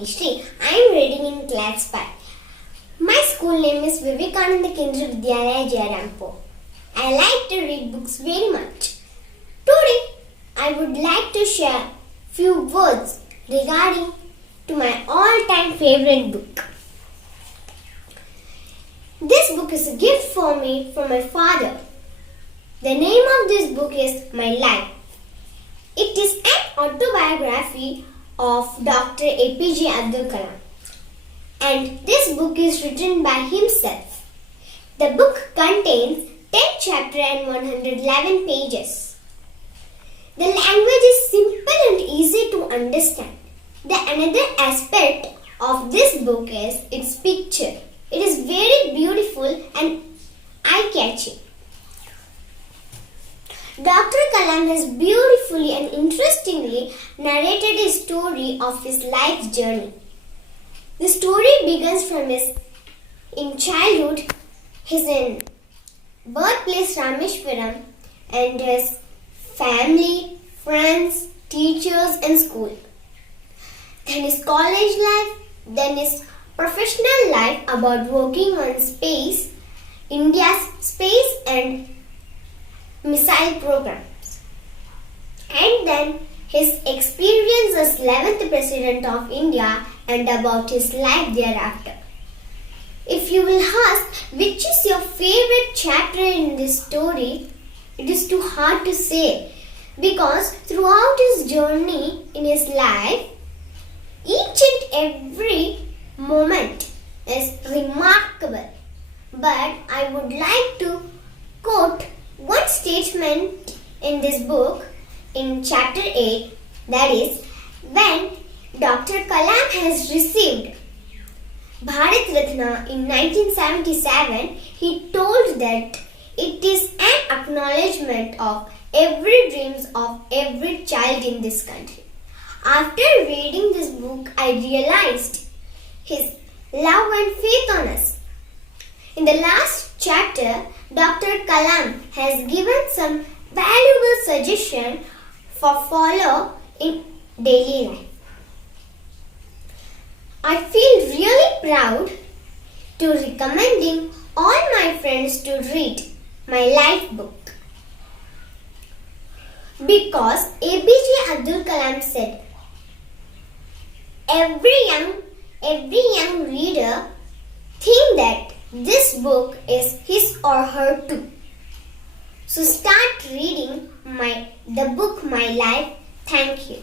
Harini Sri. I am reading in class 5. My school name is Vivekananda Kendra JAIRAMPUR. I like to read books very much. Today, I would like to share few words regarding to my all-time favorite book. This book is a gift for me from my father. The name of this book is My Life. It is an autobiography of Dr. APJ Abdul Kalam. And this book is written by himself. The book contains 10 chapters and 111 pages. The language is simple and easy to understand. The another aspect of this book is its picture. It is very beautiful and eye-catching. Dr. Kalam has beautifully and interestingly narrated a story of his life's journey. The story begins from his childhood, his birthplace Rameshwaram, and his family, friends, teachers and school. Then his college life, then his professional life about working on space, India's space and missile programs. And then his experience as 11th President of India and about his life thereafter. If you will ask which is your favorite chapter in this story, it is too hard to say because throughout his journey in his life, each and every moment is remarkable. But I would like to quote one statement in this book in chapter 8, that is, when Dr. Kalam has received Bharat Ratna in 1977, he told that it is an acknowledgement of every dreams of every child in this country. After reading this book, I realized his love and faith on us. In the last chapter, Dr. Kalam has given some valuable suggestions for follow in daily life. I feel really proud to recommending all my friends to read my life book because APJ Abdul Kalam said, every young reader think that this book is his or her too. So start reading the book My Life. Thank you.